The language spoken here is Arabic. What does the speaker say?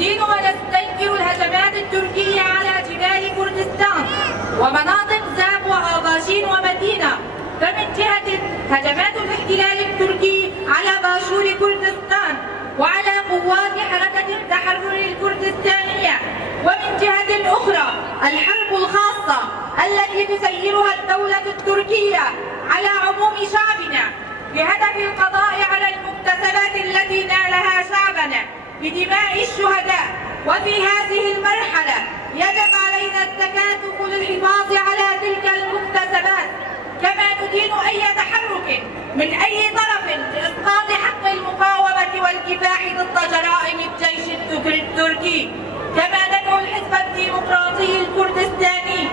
ندين ونستنكر الهجمات التركية على جبال كردستان ومناطق زاب وآغاشين ومدينة. فمن جهة هجمات الاحتلال التركي على باشور كردستان وعلى قوات حركة التحرر الكردستانية، ومن جهة أخرى الحرب الخاصة التي تسيرها الدولة التركية على عموم شعبنا بهدف القضاء على المكتسبات التي نالها شعبنا بدماء الشهداء. وفي هذه المرحلة يجب علينا التكاتف للحفاظ على تلك المكتسبات، كما ندين أي تحرك من أي طرف لإسقاط حق المقاومة والكفاح ضد جرائم الجيش التركي. كما ندعو الحزب الديمقراطي الكردستاني